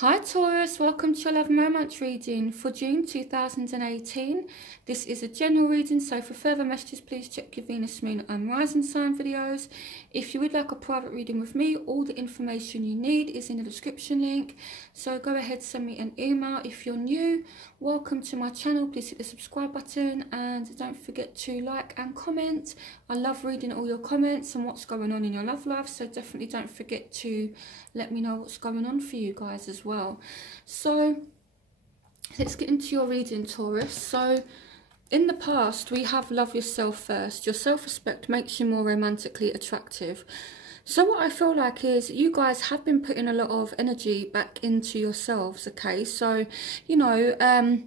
Hi Taurus, welcome to your Love Moment reading for June 2018. This is a general reading, so for further messages please check your Venus, Moon and Rising sign videos. If you would like a private reading with me, all the information you need is in the description link. So go ahead, send me an email. If you're new, welcome to my channel. Please hit the subscribe button and don't forget to like and comment. I love reading all your comments and what's going on in your love life, so definitely don't forget to let me know what's going on for you guys as well. So let's get into your reading, Taurus. So in the past we have love yourself first. Your self-respect makes you more romantically attractive. So what I feel like is you guys have been putting a lot of energy back into yourselves, okay? So, you know,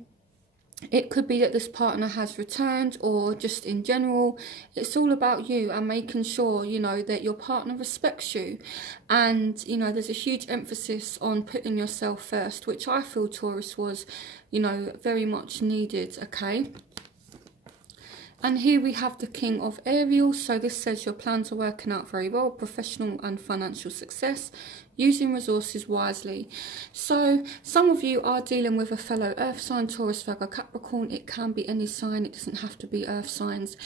it could be that this partner has returned, or just in general, it's all about you and making sure, you know, that your partner respects you. And, you know, there's a huge emphasis on putting yourself first, which I feel, Taurus, was, you know, very much needed, okay? And here we have the King of Aerials. So this says your plans are working out very well, professional and financial success, using resources wisely. So some of you are dealing with a fellow earth sign, Taurus, Virgo, Capricorn. It can be any sign, it doesn't have to be earth signs.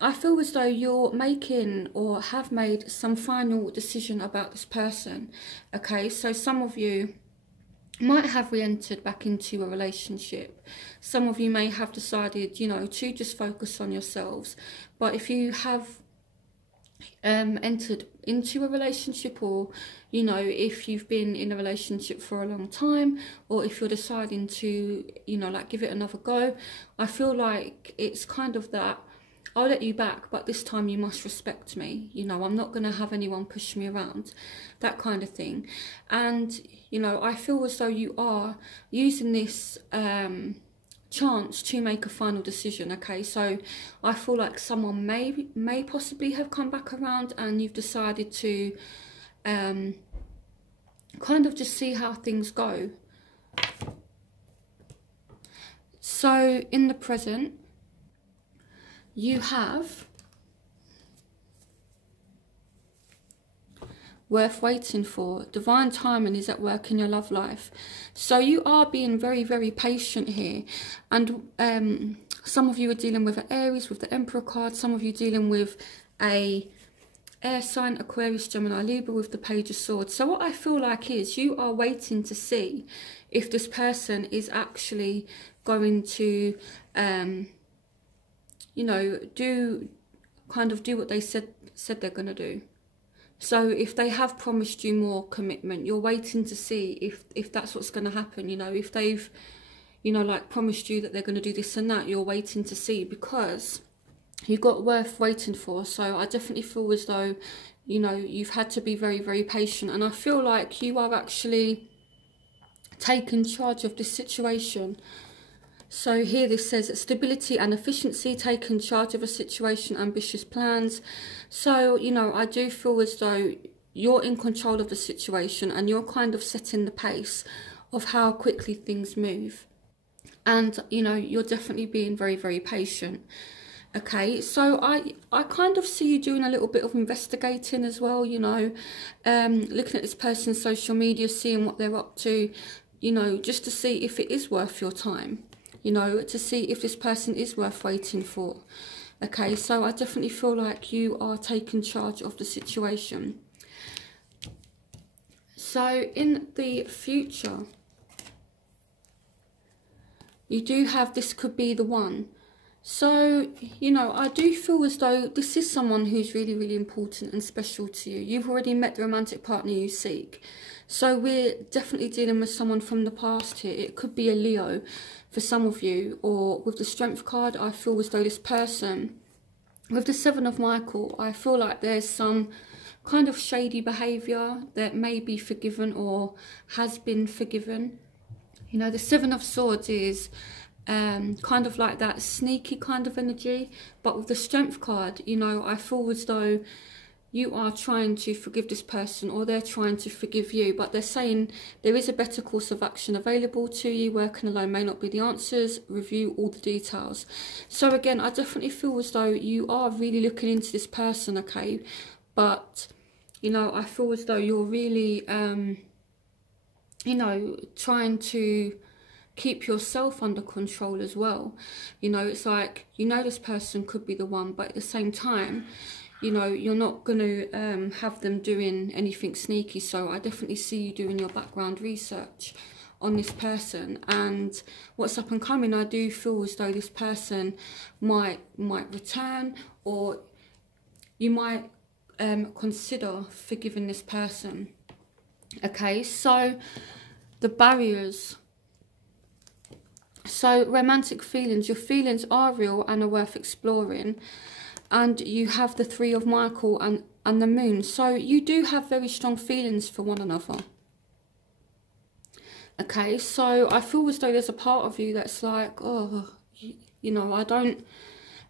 I feel as though you're making or have made some final decision about this person, okay? So some of you might have re-entered back into a relationship. Some of you may have decided, you know, to just focus on yourselves. But if you have entered into a relationship, or, you know, if you've been in a relationship for a long time, or if you're deciding to, you know, like give it another go, I feel like it's kind of that, I'll let you back, but this time you must respect me. You know, I'm not going to have anyone push me around, that kind of thing. And, you know, I feel as though you are using this chance to make a final decision, okay? So I feel like someone may possibly have come back around, and you've decided to kind of just see how things go. So in the present, you have worth waiting for. Divine timing is at work in your love life. So you are being very, very patient here. And some of you are dealing with an Aries with the Emperor card. Some of you dealing with a air sign, Aquarius, Gemini, Libra with the Page of Swords. So what I feel like is you are waiting to see if this person is actually going to you know, do what they said they're going to do. So if they have promised you more commitment, you're waiting to see if that's what's going to happen. You know, if they've, you know, like promised you that they're going to do this and that, you're waiting to see, because you got worth waiting for. So I definitely feel as though, you know, you've had to be very, very patient. And I feel like you are actually taking charge of this situation. So here this says stability and efficiency, taking charge of a situation, ambitious plans. So, you know, I do feel as though you're in control of the situation and you're kind of setting the pace of how quickly things move. And, you know, you're definitely being very, very patient. Okay, so I kind of see you doing a little bit of investigating as well, you know, looking at this person's social media, seeing what they're up to, you know, just to see if it is worth your time. You know, to see if this person is worth waiting for. Okay, so I definitely feel like you are taking charge of the situation. So in the future, you do have, this could be the one. So, you know, I do feel as though this is someone who's really, really important and special to you. You've already met the romantic partner you seek. So we're definitely dealing with someone from the past here. It could be a Leo for some of you, or with the Strength card, I feel as though this person, with the Seven of Michael, I feel like there's some kind of shady behaviour that may be forgiven or has been forgiven. You know, the Seven of Swords is kind of like that sneaky kind of energy, but with the Strength card, you know, I feel as though you are trying to forgive this person, or they're trying to forgive you, but they're saying there is a better course of action available to you. Working alone may not be the answers. Review all the details. So again, I definitely feel as though you are really looking into this person, okay? But, you know, I feel as though you're really you know, trying to keep yourself under control as well. You know, it's like, you know, this person could be the one, but at the same time, you know, you're not going to have them doing anything sneaky. So I definitely see you doing your background research on this person. And what's up and coming, I do feel as though this person might return, or you might consider forgiving this person. Okay, so the barriers. So romantic feelings, your feelings are real and are worth exploring. And you have the Three of Michael and the Moon. So you do have very strong feelings for one another. Okay, so I feel as though there's a part of you that's like, oh, you know, I don't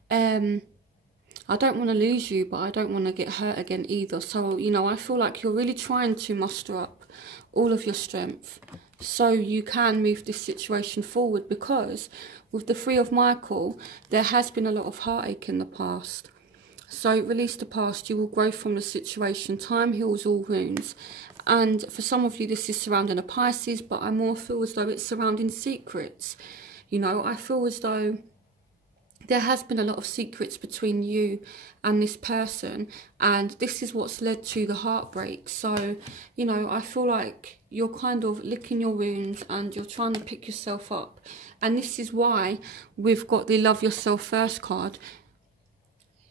want to lose you, but I don't want to get hurt again either. So, you know, I feel like you're really trying to muster up all of your strength so you can move this situation forward, because with the Three of Michael, there has been a lot of heartache in the past. So release the past, you will grow from the situation. Time heals all wounds. And for some of you, this is surrounding a Pisces, but I more feel as though it's surrounding secrets. You know, I feel as though there has been a lot of secrets between you and this person, and this is what's led to the heartbreak. So, you know, I feel like you're kind of licking your wounds and you're trying to pick yourself up. And this is why we've got the Love Yourself First card,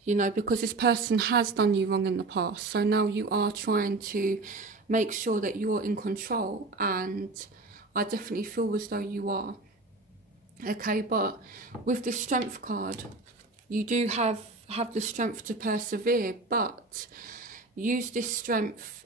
you know, because this person has done you wrong in the past. So now you are trying to make sure that you're in control, and I definitely feel as though you are. Okay, but with this Strength card, you do have the strength to persevere, but use this strength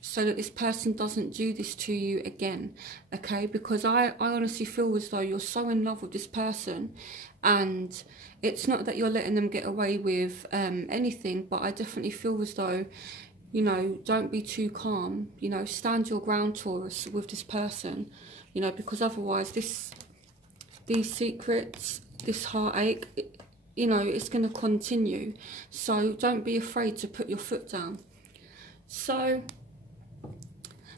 so that this person doesn't do this to you again. Okay, because I honestly feel as though you're so in love with this person, and it's not that you're letting them get away with anything, but I definitely feel as though, you know, don't be too calm. You know, stand your ground, Taurus, with this person. You know, because otherwise these secrets, this heartache, you know, it's going to continue. So don't be afraid to put your foot down. So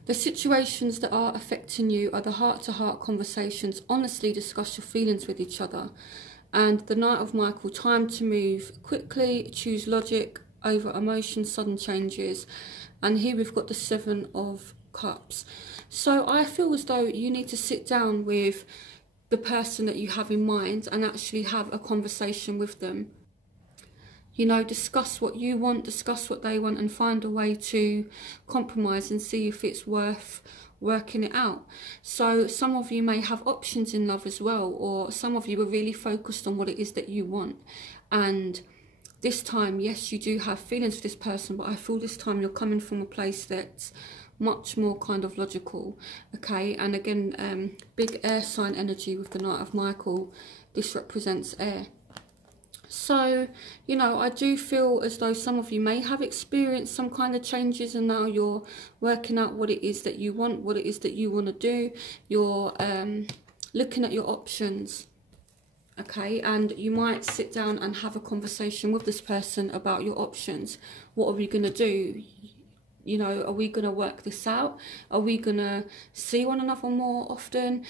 the situations that are affecting you are the heart-to-heart conversations. Honestly discuss your feelings with each other. And the Knight of Michael, time to move quickly, choose logic over emotion, sudden changes. And here we've got the Seven of Cups. So I feel as though you need to sit down with the person that you have in mind and actually have a conversation with them. You know, discuss what you want, discuss what they want, and find a way to compromise and see if it's worth working it out. So some of you may have options in love as well, or some of you are really focused on what it is that you want. And this time, yes, you do have feelings for this person, but I feel this time you're coming from a place that's much more kind of logical. Okay, and again, big air sign energy with the Knight of Michael. This represents air. So, you know, I do feel as though some of you may have experienced some kind of changes, and now you're working out what it is that you want, what it is that you want to do. You're looking at your options. Okay, and you might sit down and have a conversation with this person about your options. What are we going to do? You know, are we going to work this out? Are we going to see one another more often?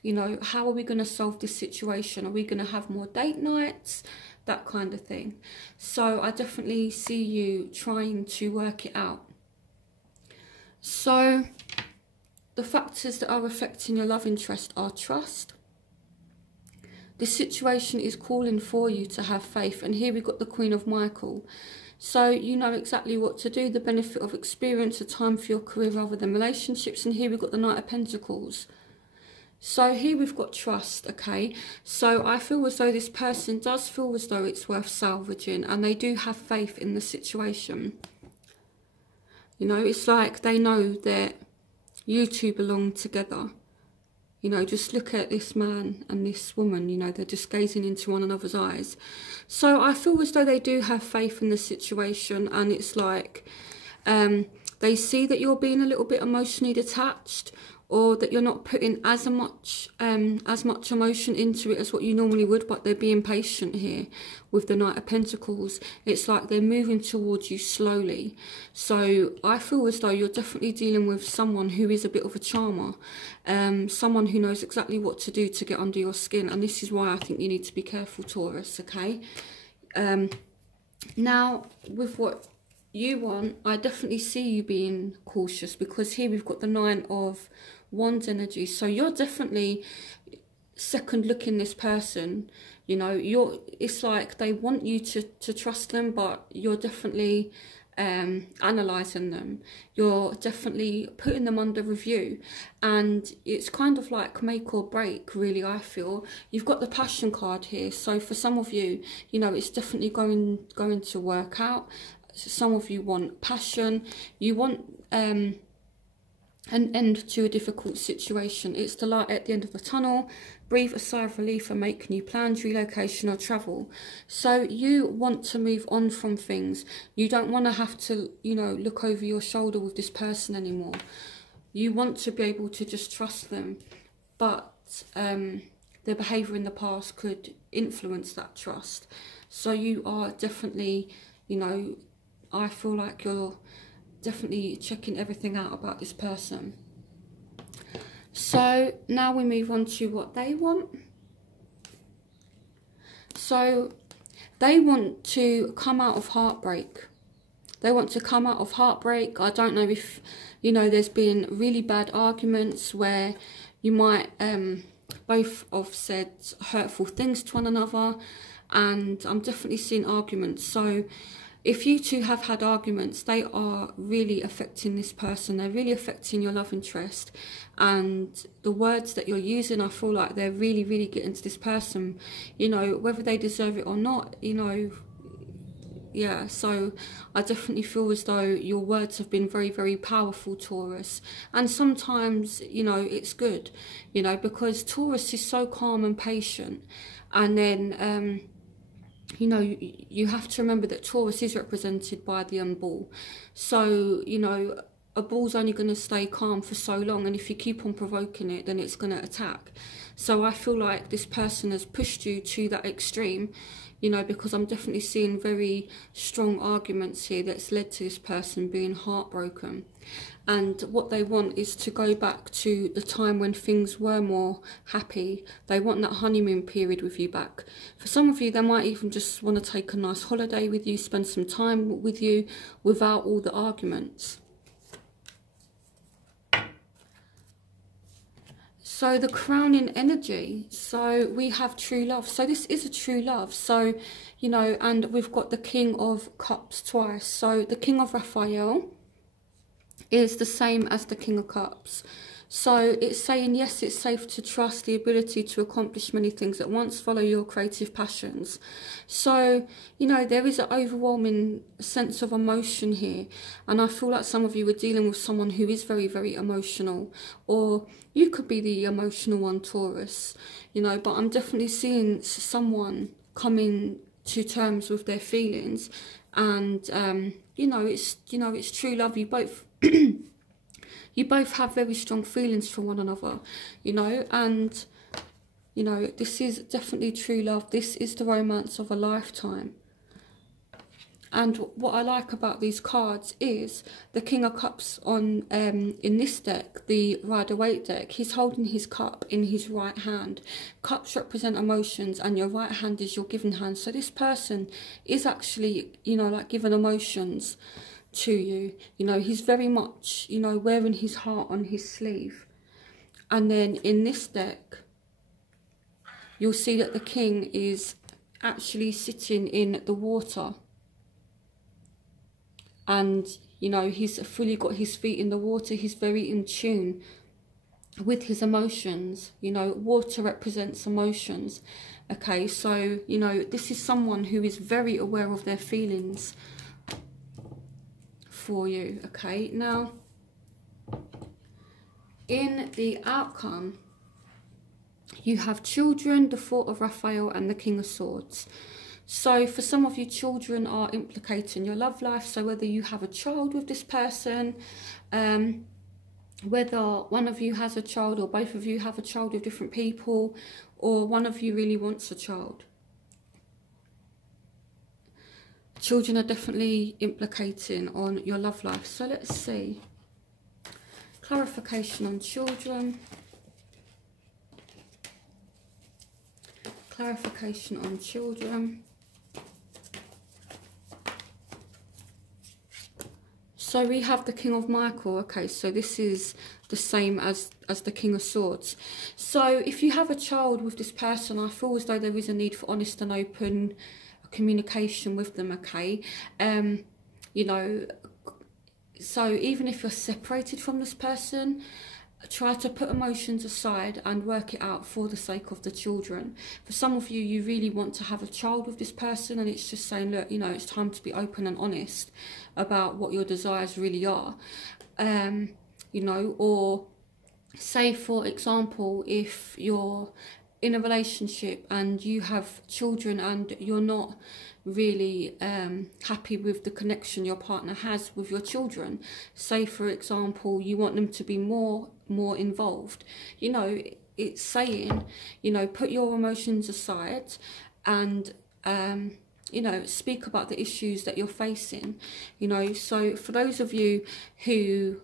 You know, how are we going to solve this situation? Are we going to have more date nights? That kind of thing. So I definitely see you trying to work it out. So the factors that are affecting your love interest are trust. This situation is calling for you to have faith. And here we've got the Queen of Michael. So you know exactly what to do. The benefit of experience, a time for your career rather than relationships. And here we've got the Knight of Pentacles. So here we've got trust, okay? So I feel as though this person does feel as though it's worth salvaging, and they do have faith in the situation. You know, it's like they know that you two belong together. You know, just look at this man and this woman, you know, they're just gazing into one another's eyes. So I feel as though they do have faith in the situation, and it's like they see that you're being a little bit emotionally detached, or that you're not putting as much emotion into it as what you normally would, but they're being patient here with the Knight of Pentacles. It's like they're moving towards you slowly. So I feel as though you're definitely dealing with someone who is a bit of a charmer, someone who knows exactly what to do to get under your skin, and this is why I think you need to be careful, Taurus, okay? Now, with what you want, I definitely see you being cautious, because here we've got the 9 of Wands energy. So you're definitely second looking this person, you know. It's like they want you to trust them, but you're definitely analysing them. You're definitely putting them under review, and it's kind of like make or break, really. I feel you've got the Passion card here, so for some of you, you know, it's definitely going to work out. Some of you want passion, you want an end to a difficult situation. It's the light at the end of the tunnel. Breathe a sigh of relief and make new plans, relocation or travel. So you want to move on from things. You don't want to have to, you know, look over your shoulder with this person anymore. You want to be able to just trust them. But their behaviour in the past could influence that trust. So you are definitely, you know, I feel like you're definitely checking everything out about this person. So now we move on to what they want. So they want to come out of heartbreak. They want to come out of heartbreak. I don't know if, you know, there's been really bad arguments where you might both have said hurtful things to one another, and I'm definitely seeing arguments. So if you two have had arguments, they are really affecting this person. They're really affecting your love interest. And the words that you're using, I feel like they're really, really getting to this person. You know, whether they deserve it or not, you know, yeah. So I definitely feel as though your words have been very, very powerful, Taurus. And sometimes, you know, it's good, you know, because Taurus is so calm and patient. And then you know, you have to remember that Taurus is represented by the bull. So, you know, a bull's only going to stay calm for so long, and if you keep on provoking it, then it's going to attack. So I feel like this person has pushed you to that extreme, you know, because I'm definitely seeing very strong arguments here that's led to this person being heartbroken. And what they want is to go back to the time when things were more happy. They want that honeymoon period with you back. For some of you, they might even just want to take a nice holiday with you, spend some time with you without all the arguments. So the crowning energy, so we have true love. So this is a true love. So, you know, and we've got the King of Cups twice. So the King of Raphael is the same as the King of Cups. So it's saying, yes, it's safe to trust the ability to accomplish many things at once, follow your creative passions. So, you know, there is an overwhelming sense of emotion here. And I feel like some of you are dealing with someone who is very, very emotional. Or you could be the emotional one, Taurus. You know, but I'm definitely seeing someone coming to terms with their feelings. And, you know, it's true love. You both... you both have very strong feelings for one another, you know, and, you know, this is definitely true love. This is the romance of a lifetime. And what I like about these cards is the King of Cups on in this deck, the Rider-Waite deck, he's holding his cup in his right hand. Cups represent emotions, and your right hand is your giving hand. So this person is actually, you know, like giving emotions to you. You know, he's very much, you know, wearing his heart on his sleeve. And then in this deck, you'll see that the king is actually sitting in the water. And, you know, he's fully got his feet in the water. He's very in tune with his emotions. You know, water represents emotions. Okay, so, you know, this is someone who is very aware of their feelings for you. Okay, now, in the outcome, you have children, the Four of Raphael, and the King of Swords. So for some of you, children are implicated in your love life. So whether you have a child with this person, whether one of you has a child or both of you have a child with different people, or one of you really wants a child. Children are definitely implicating on your love life. So let's see. Clarification on children. Clarification on children. So we have the King of Michael. Okay, so this is the same as the King of Swords. So if you have a child with this person, I feel as though there is a need for honest and open communication with them, okay? You know, so even if you're separated from this person, try to put emotions aside and work it out for the sake of the children. For some of you, you really want to have a child with this person, and it's just saying, look, you know, it's time to be open and honest about what your desires really are. You know, or say, for example, if you're in a relationship and you have children and you're not really happy with the connection your partner has with your children, say for example you want them to be more involved, you know, it's saying, you know, put your emotions aside and you know, speak about the issues that you're facing, you know. So for those of you who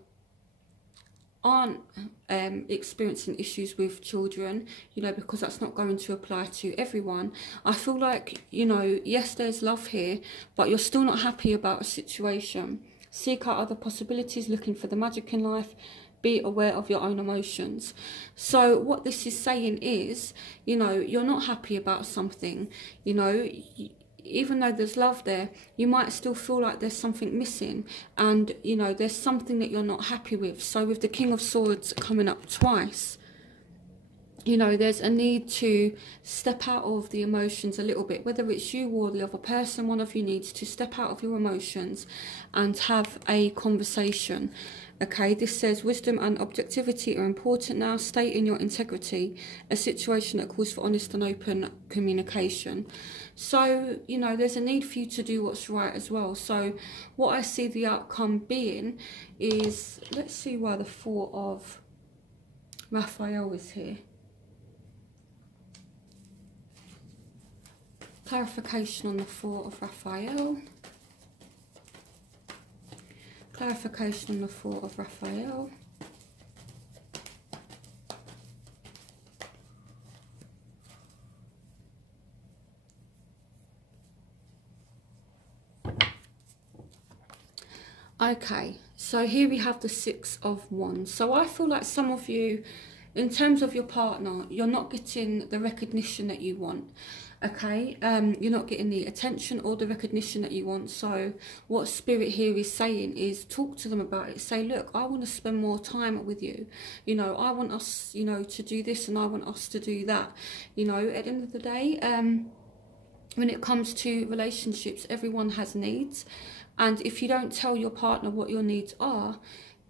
aren't experiencing issues with children, you know, because that's not going to apply to everyone, I feel like, you know, yes, there's love here, but you're still not happy about a situation. Seek out other possibilities, looking for the magic in life. Be aware of your own emotions. So what this is saying is, you know, you're not happy about something, you know, even though there's love there, you might still feel like there's something missing, and you know, there's something that you're not happy with. So with the King of Swords coming up twice, you know, there's a need to step out of the emotions a little bit, whether it's you or the other person. One of you needs to step out of your emotions and have a conversation. Okay, this says wisdom and objectivity are important now. Stay in your integrity, a situation that calls for honest and open communication. So, you know, there's a need for you to do what's right as well. So what I see the outcome being is, let's see why the Four of Raphael is here. Clarification on the Four of Raphael. Clarification on the Four of Raphael. Okay, so here we have the Six of Wands. So I feel like some of you, in terms of your partner, you're not getting the recognition that you want. Okay, you're not getting the attention or the recognition that you want. So what Spirit here is saying is talk to them about it. Say, look, I want to spend more time with you. You know, I want us, you know, to do this and I want us to do that. You know, at the end of the day, when it comes to relationships, everyone has needs. And if you don't tell your partner what your needs are,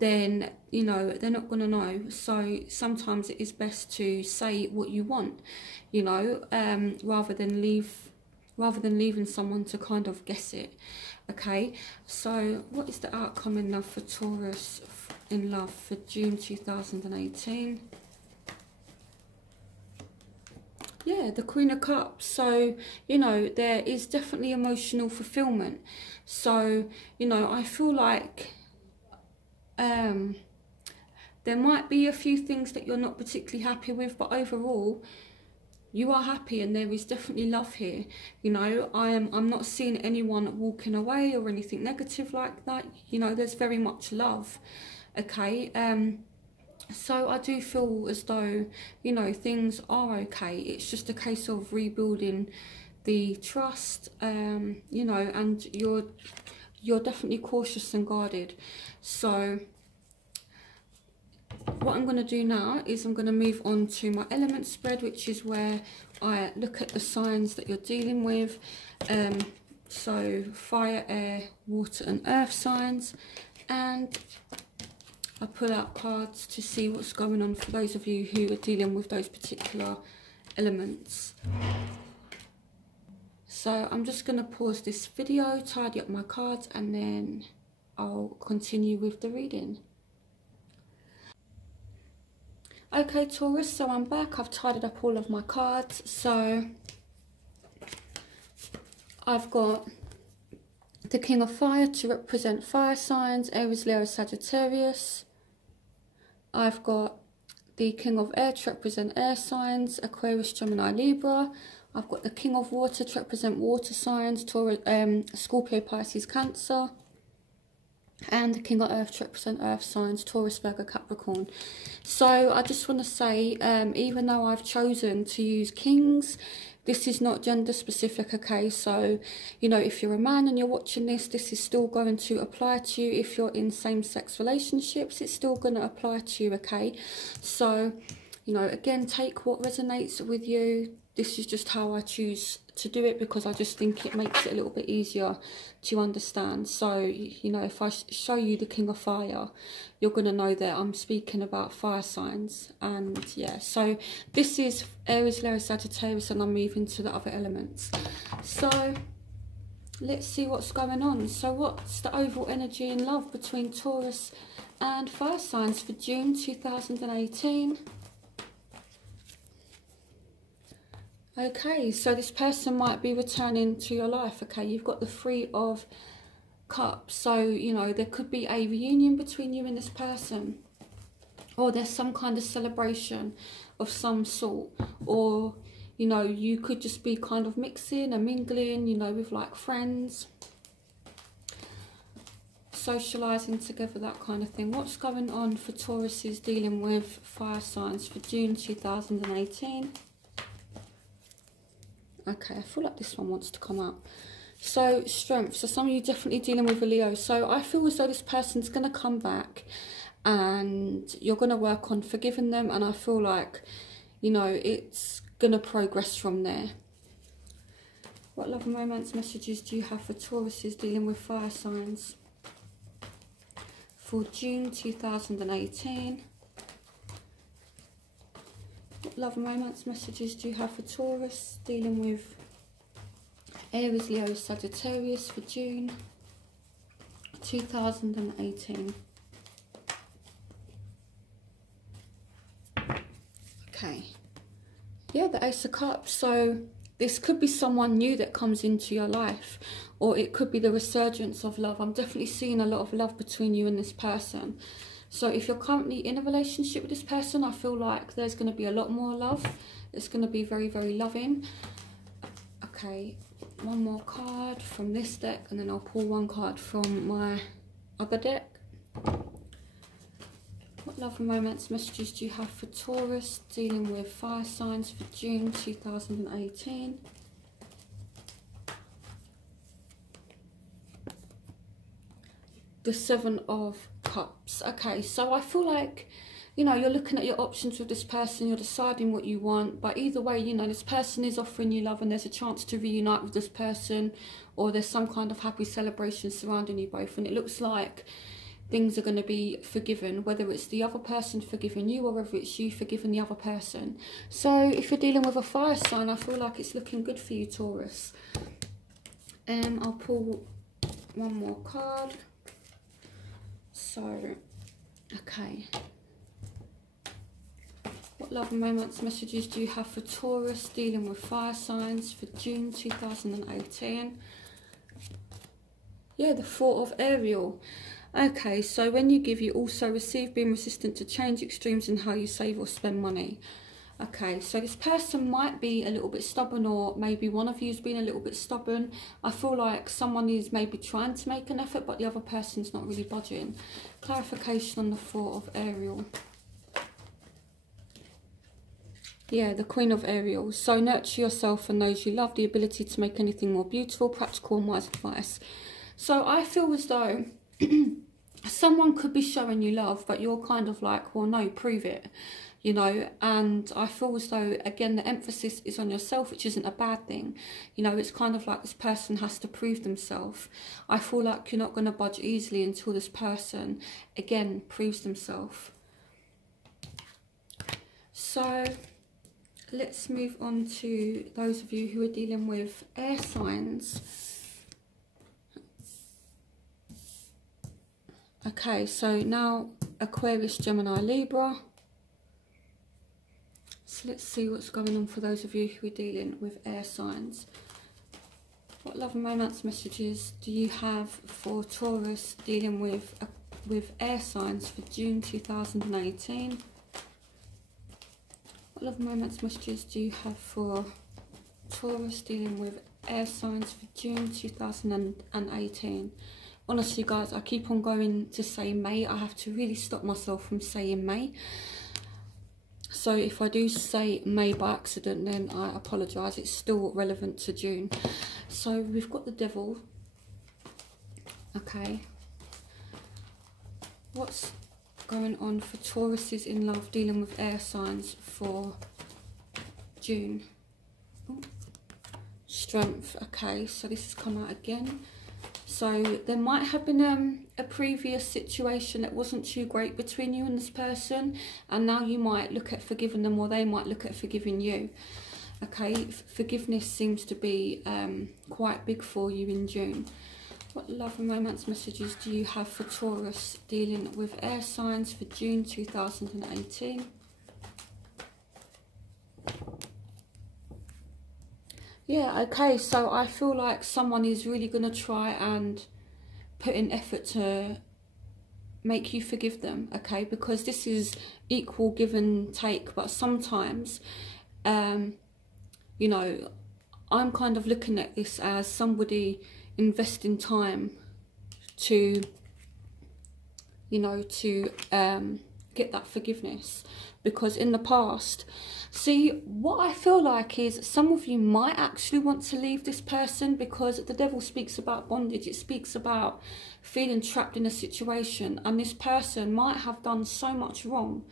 then, you know, they're not going to know. So sometimes it is best to say what you want, you know, rather than leaving someone to kind of guess it. Okay, so what is the outcome in love for Taurus in love for June 2018? Yeah, the Queen of Cups. So, you know, there is definitely emotional fulfillment. So, you know, I feel like there might be a few things that you're not particularly happy with, but overall you are happy and there is definitely love here. You know, I'm not seeing anyone walking away or anything negative like that. You know, there's very much love. Okay, so I do feel as though, you know, things are okay. It's just a case of rebuilding the trust, you know, and you're definitely cautious and guarded. So what I'm going to do now is I'm going to move on to my element spread, which is where I look at the signs that you're dealing with. So fire, air, water and earth signs, and I pull out cards to see what's going on for those of you who are dealing with those particular elements. So I'm just going to pause this video, tidy up my cards, and then I'll continue with the reading. Okay, Taurus, so I'm back. I've tidied up all of my cards. So I've got the King of Fire to represent fire signs, Aries, Leo, Sagittarius. I've got the King of Air to represent air signs, Aquarius, Gemini, Libra. I've got the King of Water to represent water signs, Taurus, Scorpio, Pisces, Cancer. And the King of Earth to represent earth signs, Taurus, Virgo, Capricorn. So I just want to say, even though I've chosen to use kings, this is not gender specific, okay? So, you know, if you're a man and you're watching this, this is still going to apply to you. If you're in same-sex relationships, it's still going to apply to you, okay? So, you know, again, take what resonates with you. This is just how I choose to do it, because I just think it makes it a little bit easier to understand. So, you know, if I show you the King of Fire, you're going to know that I'm speaking about fire signs. And yeah, so this is Aries, Leo, Sagittarius, and I'm moving to the other elements. So let's see what's going on. So what's the overall energy in love between Taurus and fire signs for June 2018? Okay, so this person might be returning to your life, okay? You've got the Three of Cups. So, you know, there could be a reunion between you and this person. Or there's some kind of celebration of some sort. Or, you know, you could just be kind of mixing and mingling, you know, with like friends. Socialising together, that kind of thing. What's going on for Tauruses dealing with fire signs for June 2018? Okay, I feel like this one wants to come out. So, strength. So, some of you definitely dealing with a Leo. So, I feel as though this person's going to come back and you're going to work on forgiving them. And I feel like, you know, it's going to progress from there. What love and romance messages do you have for Tauruses dealing with fire signs for June 2018? What love and romance messages do you have for Taurus dealing with Aries, Leo, Sagittarius for June 2018? Okay. Yeah, the Ace of Cups. So this could be someone new that comes into your life, or it could be the resurgence of love. I'm definitely seeing a lot of love between you and this person. So if you're currently in a relationship with this person, I feel like there's going to be a lot more love. It's going to be very, very loving. Okay, one more card from this deck, and then I'll pull one card from my other deck. What love and romance messages do you have for Taurus dealing with fire signs for June 2018? The Seven of Cups. Okay, so I feel like, you know, you're looking at your options with this person, you're deciding what you want, but either way, you know, this person is offering you love and there's a chance to reunite with this person, or there's some kind of happy celebration surrounding you both, and it looks like things are going to be forgiven, whether it's the other person forgiving you or whether it's you forgiving the other person. So if you're dealing with a fire sign, I feel like it's looking good for you, Taurus. I'll pull one more card. So, okay. What love and romance messages do you have for Taurus dealing with fire signs for June 2018? Yeah, the Four of Ariel. Okay, so when you give, you also receive, being resistant to change, extremes in how you save or spend money. Okay, so this person might be a little bit stubborn, or maybe one of you has been a little bit stubborn. I feel like someone is maybe trying to make an effort, but the other person's not really budging. Clarification on the Four of Ariel. Yeah, the Queen of Ariel. So nurture yourself and those you love, the ability to make anything more beautiful, practical and wise advice. So I feel as though someone could be showing you love, but you're kind of like, well, no, prove it. You know, and I feel as though, again, the emphasis is on yourself, which isn't a bad thing. You know, it's kind of like this person has to prove themselves. I feel like you're not going to budge easily until this person, again, proves themselves. So, let's move on to those of you who are dealing with air signs. Okay, so now Aquarius, Gemini, Libra. So let's see what's going on for those of you who are dealing with air signs. What love and romance messages do you have for Taurus dealing with air signs for June 2018? What love and romance messages do you have for Taurus dealing with air signs for June 2018? Honestly, guys, I keep on going to say May. I have to really stop myself from saying May. So if I do say May by accident, then I apologise. It's still relevant to June. So we've got the Devil. Okay. What's going on for Tauruses in love dealing with air signs for June? Ooh. Strength. Okay, so this has come out again. So there might have been a previous situation that wasn't too great between you and this person, and now you might look at forgiving them, or they might look at forgiving you. Okay, forgiveness seems to be quite big for you in June. What love and romance messages do you have for Taurus dealing with air signs for June 2018? Yeah, okay, so I feel like someone is really going to try and put in effort to make you forgive them, okay? Because this is equal give and take, but sometimes, you know, I'm kind of looking at this as somebody investing time to, you know, to get that forgiveness. Because in the past, see, what I feel like is some of you might actually want to leave this person, because the Devil speaks about bondage. It speaks about feeling trapped in a situation, and this person might have done so much wrong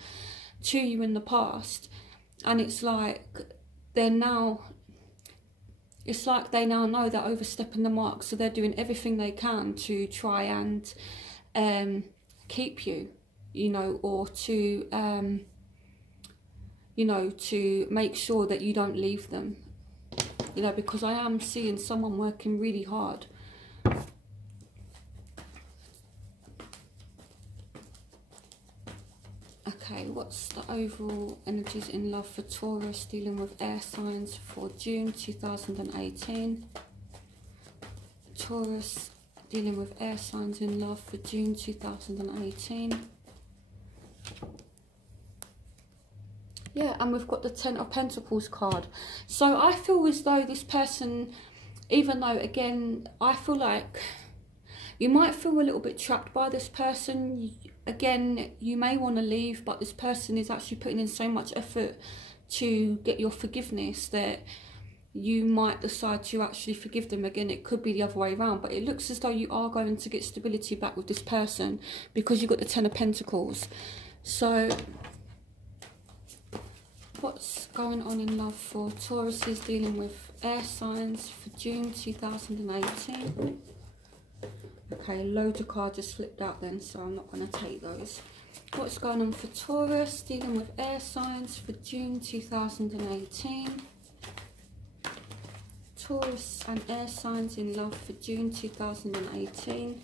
to you in the past, and it's like they're now, it's like they now know they're overstepping the mark, so they're doing everything they can to try and keep you, you know, or to you know, to make sure that you don't leave them, you know, because I am seeing someone working really hard. Okay, what's the overall energies in love for Taurus dealing with air signs for June 2018? Taurus dealing with air signs in love for June 2018. Yeah, and we've got the 10 of Pentacles card. So I feel as though this person, even though, again, I feel like you might feel a little bit trapped by this person. Again, you may want to leave, but this person is actually putting in so much effort to get your forgiveness that you might decide to actually forgive them. Again, it could be the other way around, but it looks as though you are going to get stability back with this person because you've got the 10 of Pentacles. So what's going on in love for Tauruses dealing with air signs for June 2018? Okay, loads of cards just flipped out then, so I'm not going to take those. What's going on for Taurus dealing with air signs for June 2018? Taurus and air signs in love for June 2018.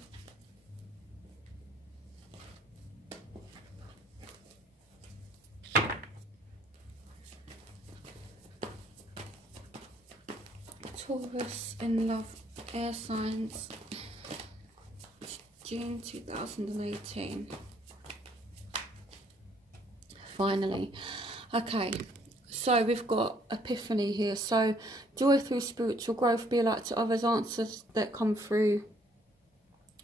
Taurus in love, air signs, June 2018. Finally. Okay, so we've got Epiphany here. So, joy through spiritual growth, be a light to others, answers that come through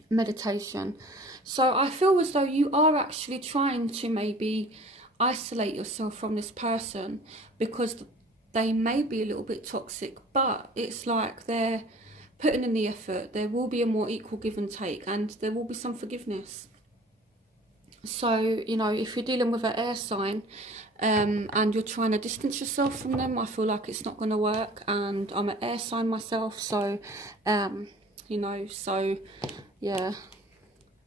meditation. So I feel as though you are actually trying to maybe isolate yourself from this person because they may be a little bit toxic, but it's like they're putting in the effort. There will be a more equal give and take, and there will be some forgiveness. So, you know, if you're dealing with an air sign and you're trying to distance yourself from them, I feel like it's not going to work. And I'm an air sign myself, so, you know, so, yeah,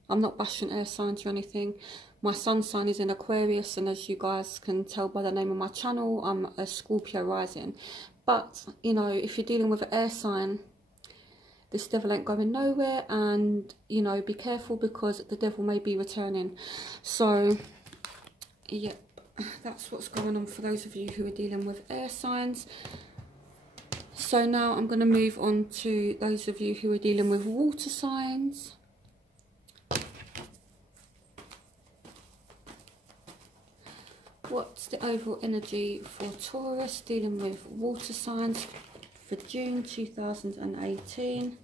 I'm not bashing air signs or anything. My sun sign is in Aquarius, and as you guys can tell by the name of my channel, I'm a Scorpio rising. But, you know, if you're dealing with an air sign, this devil ain't going nowhere, and, you know, be careful because the devil may be returning. So, yep, that's what's going on for those of you who are dealing with air signs. So now I'm going to move on to those of you who are dealing with water signs. What's the overall energy for Taurus dealing with water signs for June 2018?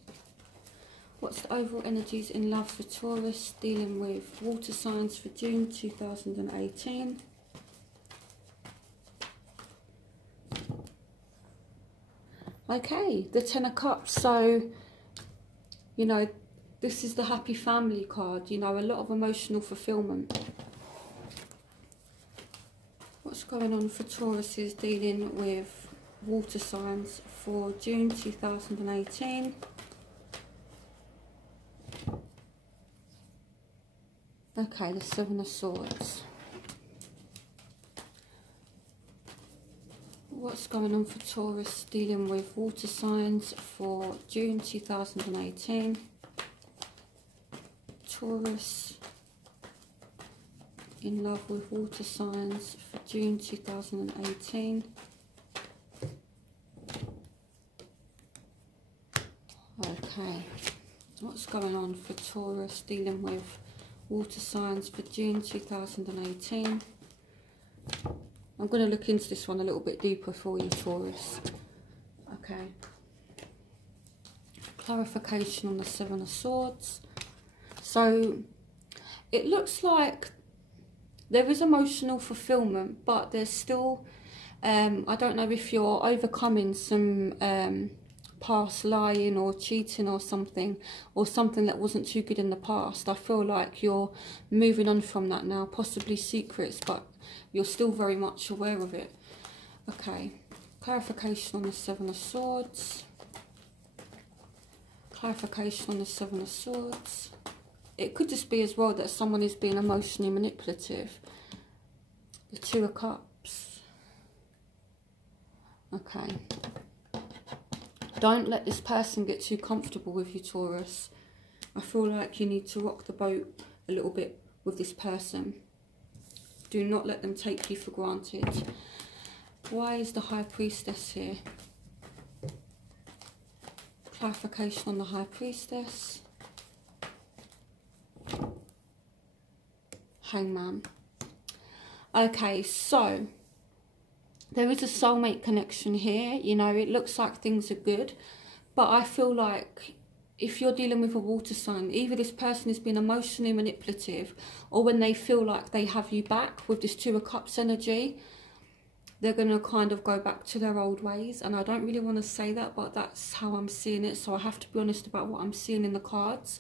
What's the overall energies in love for Taurus dealing with water signs for June 2018? Okay, the Ten of Cups. So, you know, this is the happy family card. You know, a lot of emotional fulfillment. What's going on for Taurus is dealing with water signs for June 2018. Okay, the Seven of Swords. What's going on for Taurus dealing with water signs for June 2018? Taurus in love with water signs for June 2018. Okay, what's going on for Taurus dealing with water signs for June 2018? I'm going to look into this one a little bit deeper for you, Taurus. Okay. Clarification on the Seven of Swords. So, it looks like there is emotional fulfillment, but there's still, I don't know if you're overcoming some past lying or cheating or something that wasn't too good in the past. I feel like you're moving on from that now, possibly secrets, but you're still very much aware of it. Okay, clarification on the Seven of Swords. Clarification on the Seven of Swords. It could just be as well that someone is being emotionally manipulative. The Two of Cups. Okay. Don't let this person get too comfortable with you, Taurus. I feel like you need to rock the boat a little bit with this person. Do not let them take you for granted. Why is the High Priestess here? Clarification on the High Priestess. Hangman. Okay, so there is a soulmate connection here. You know, it looks like things are good, but I feel like if you're dealing with a water sign, either this person is being emotionally manipulative, or when they feel like they have you back with this Two of Cups energy, they're going to kind of go back to their old ways. And I don't really want to say that, but that's how I'm seeing it. So I have to be honest about what I'm seeing in the cards.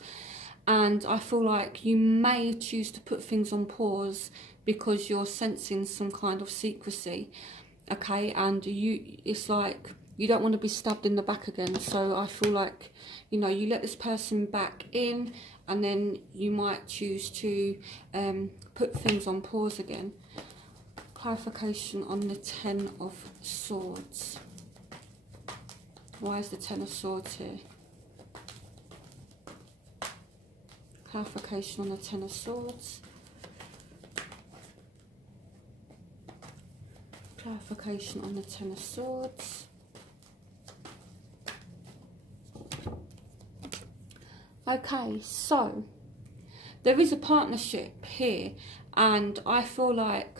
And I feel like you may choose to put things on pause because you're sensing some kind of secrecy. Okay, and it's like you don't want to be stabbed in the back again. So I feel like, you know, you let this person back in, and then you might choose to put things on pause again. Clarification on the Ten of Swords. Why is the Ten of Swords here? Clarification on the Ten of Swords. Clarification on the Ten of Swords. Okay, so there is a partnership here, and I feel like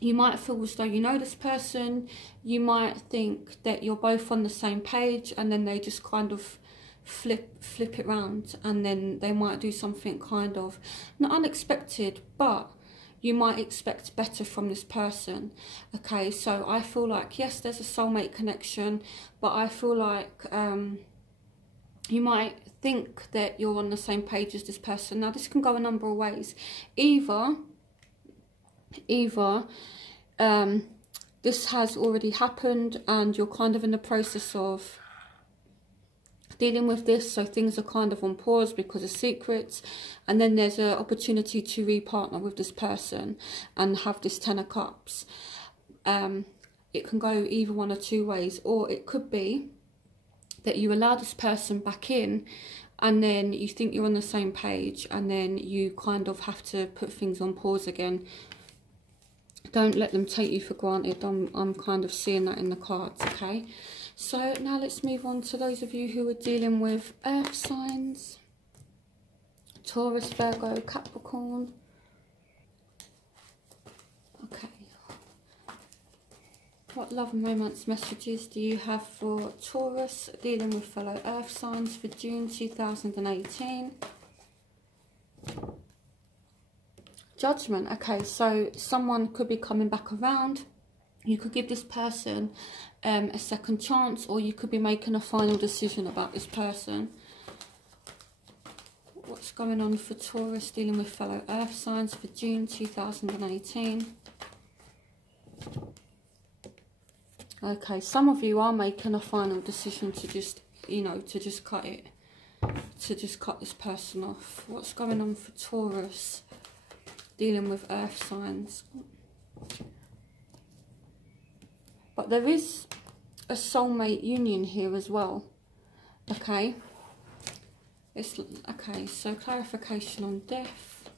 you might feel as though you know this person. You might think that you're both on the same page, and then they just kind of flip it round, and then they might do something kind of not unexpected, but you might expect better from this person. Okay, so I feel like, yes, there's a soulmate connection, but I feel like you might think that you're on the same page as this person. Now, this can go a number of ways. Either this has already happened and you're kind of in the process of dealing with this, so things are kind of on pause because of secrets, and then there's an opportunity to re-partner with this person and have this Ten of Cups. It can go either one or two ways, or it could be that you allow this person back in, and then you think you're on the same page, and then you kind of have to put things on pause again. Don't let them take you for granted. I'm kind of seeing that in the cards, okay? So now let's move on to those of you who are dealing with earth signs. Taurus, Virgo, Capricorn. Okay. What love and romance messages do you have for Taurus dealing with fellow earth signs for June 2018? Judgment. Okay, so someone could be coming back around. You could give this person a second chance, or you could be making a final decision about this person. What's going on for Taurus dealing with fellow earth signs for June 2018? Okay, some of you are making a final decision to just, you know, to just cut it. To just cut this person off. What's going on for Taurus dealing with earth signs? But there is a soulmate union here as well. Okay. It's okay, so clarification on death.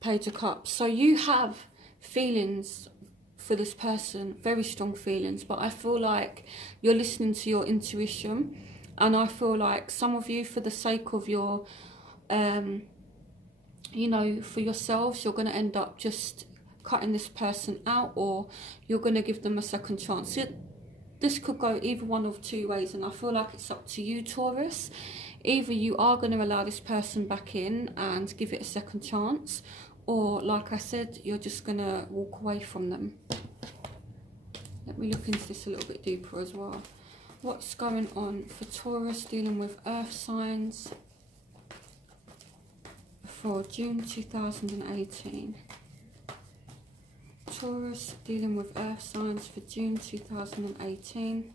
Page of Cups. So you have feelings for this person, very strong feelings, but I feel like you're listening to your intuition, and I feel like some of you, for the sake of your you know, for yourselves, you're going to end up just cutting this person out, or you're going to give them a second chance. This could go either one of two ways, and I feel like it's up to you, Taurus. Either you are going to allow this person back in and give it a second chance, or like I said, you're just going to walk away from them. Let me look into this a little bit deeper as well. What's going on for Taurus dealing with earth signs for June 2018? Taurus dealing with earth signs for June 2018.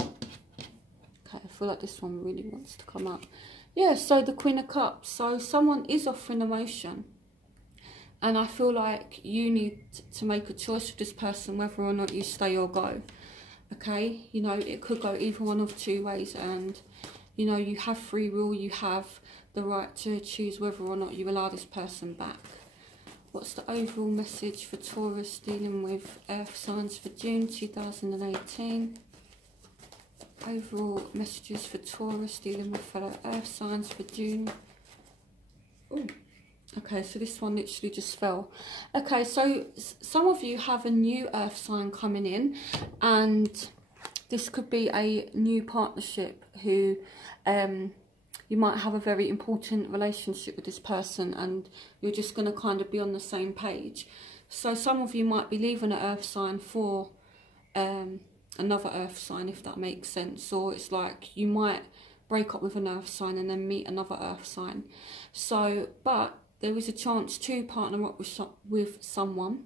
Okay, I feel like this one really wants to come up. Yeah, so the Queen of Cups. So someone is offering emotion, and I feel like you need to make a choice with this person whether or not you stay or go. Okay, you know, it could go either one of two ways, and you know, you have free will, you have the right to choose whether or not you allow this person back. What's the overall message for Taurus dealing with earth signs for June 2018? Overall messages for Taurus dealing with fellow earth signs for June. Ooh. Okay, so this one literally just fell. Okay, so some of you have a new earth sign coming in, and this could be a new partnership who you might have a very important relationship with this person, and you're just going to kind of be on the same page. So some of you might be leaving an earth sign for another earth sign, if that makes sense. Or it's like you might break up with an earth sign and then meet another earth sign. So, but there is a chance to partner up with someone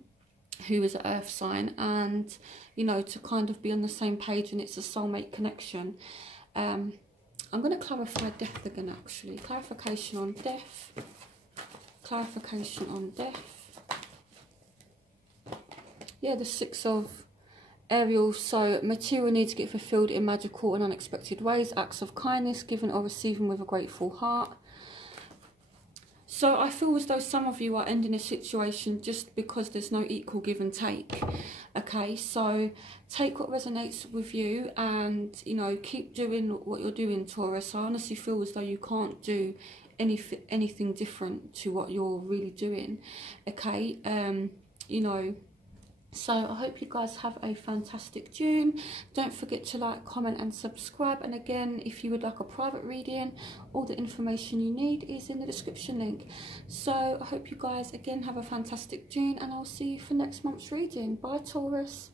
who is an earth sign, and you know, to kind of be on the same page, and it's a soulmate connection. I'm going to clarify death again, actually. Clarification on death. Clarification on death. Yeah, the Six of Ariel. So material needs get fulfilled in magical and unexpected ways. Acts of kindness given or receiving with a grateful heart. So I feel as though some of you are ending a situation just because there's no equal give and take. Okay, so take what resonates with you, and you know, keep doing what you're doing, Taurus. I honestly feel as though you can't do anything different to what you're really doing. Okay, you know. So I hope you guys have a fantastic June. Don't forget to like, comment and subscribe. And again, if you would like a private reading, all the information you need is in the description link. So I hope you guys again have a fantastic June, and I'll see you for next month's reading. Bye, Taurus.